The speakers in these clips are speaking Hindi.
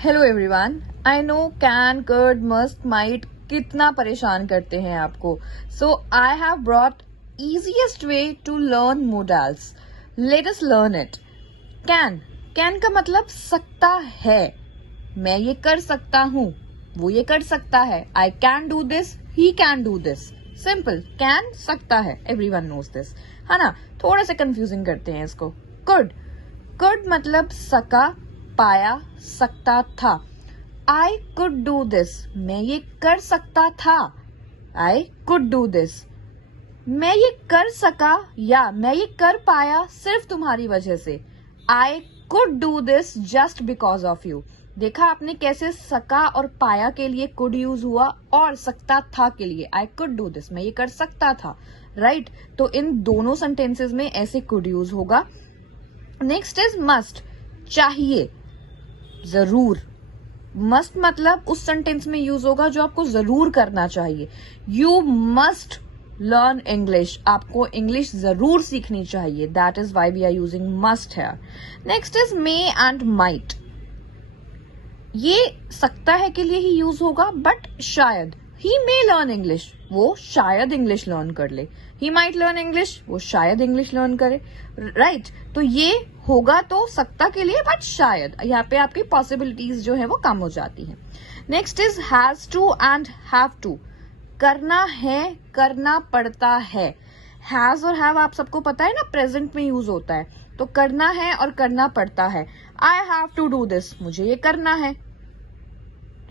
Hello everyone, I know can could must might कितना परेशान करते हैं आपको. So I have brought easiest way to learn modals. Let us learn it. Can का मतलब सकता है. मैं ये कर सकता हूँ, वो ये कर सकता है. I can do this, he can do this. Simple. Can सकता है, एवरीवन नोज दिस, है ना. थोड़ा सा कंफ्यूजिंग करते हैं इसको. कुड मतलब सका, पाया, सकता था. आई कुड डू दिस, मैं ये कर सकता था. I could do this. मैं ये कर सका या मैं ये कर पाया सिर्फ तुम्हारी वजह से. I could do this just because of you. देखा आपने कैसे सका और पाया के लिए कुड यूज हुआ और सकता था के लिए आई कुड डू दिस, मैं ये कर सकता था. राइट तो इन दोनों सेंटेंसेस में ऐसे कुड यूज होगा. नेक्स्ट इज मस्ट, चाहिए, जरूर. मस्ट मतलब उस सेंटेंस में यूज होगा जो आपको जरूर करना चाहिए. यू मस्ट लर्न इंग्लिश, आपको इंग्लिश जरूर सीखनी चाहिए. That is why we are using must है. Next is may and might. ये सकता है के लिए ही यूज होगा, बट शायद. ही मे लर्न इंग्लिश, वो शायद इंग्लिश लर्न कर ले. ही माइट लर्न इंग्लिश, वो शायद इंग्लिश लर्न करे. राइट तो ये होगा तो सकता के लिए, बट शायद. यहाँ पे आपकी पॉसिबिलिटीज जो है वो कम हो जाती है. Next is has to and have to. करना है, करना पड़ता है. हैज और हैव आप सबको पता है ना, प्रेजेंट में यूज होता है. तो करना है और करना पड़ता है. I have to do this, मुझे ये करना है.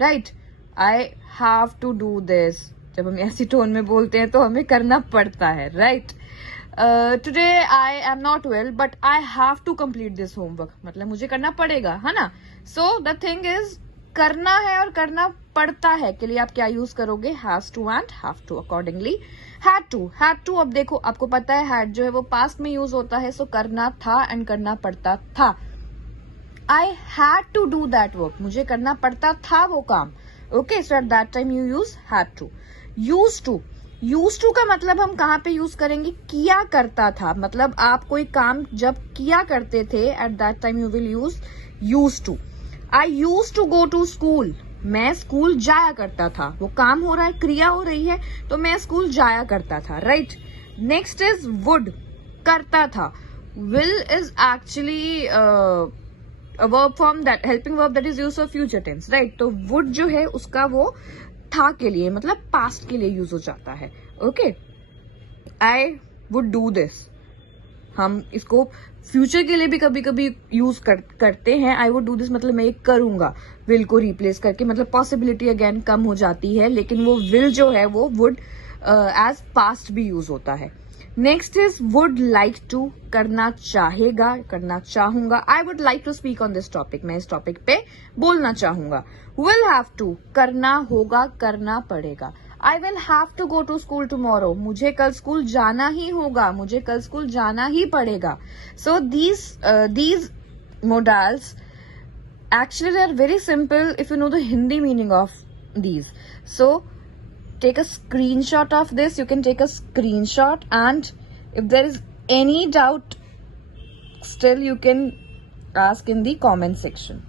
Right I have to do this. जब हम ऐसी टोन में बोलते हैं तो हमें करना पड़ता है. Right today I am not well but I have to complete this homework, मतलब मुझे करना पड़ेगा, है ना. सो द थिंग इज करना है और करना पड़ता है के लिए आप क्या यूज करोगे, has to and have to. Accordingly had to. अब देखो आपको पता है हैड जो है वो पास्ट में यूज होता है. सो करना था एंड करना पड़ता था. I had to do that work, मुझे करना पड़ता था वो काम. Okay so at that time you use had to. Use to का मतलब हम कहाँ पे यूज करेंगे, किया करता था. मतलब आप कोई काम जब किया करते थे at that time you will use to. I use to go to school, मैं स्कूल जाया करता था. वो काम हो रहा है, क्रिया हो रही है, तो मैं स्कूल जाया करता था. राइट नेक्स्ट इज वुड, करता था. Will is actually verb form, that helping verb that is use for future tense. Right तो वुड जो है उसका वो था के लिए मतलब पास्ट के लिए यूज हो जाता है. Okay I would do this, हम इसको फ्यूचर के लिए भी कभी कभी यूज करते हैं. आई वुड डू दिस मतलब मैं ये करूंगा. विल को रिप्लेस करके मतलब पॉसिबिलिटी अगेन कम हो जाती है, लेकिन वो विल जो है वो वुड एज पास्ट भी यूज होता है. Next is would like to, करना चाहेगा, करना चाहूंगा. I would like to speak on this topic, मैं इस टॉपिक पे बोलना चाहूंगा. विल हैव टू, करना होगा, करना पड़ेगा. I will have to go to school tomorrow, मुझे कल स्कूल जाना ही होगा, मुझे कल स्कूल जाना ही पड़ेगा. So these modals actually they are very simple if you know the Hindi meaning of these. So take a screenshot of this, you can take a screenshot, and if there is any doubt still you can ask in the comment section.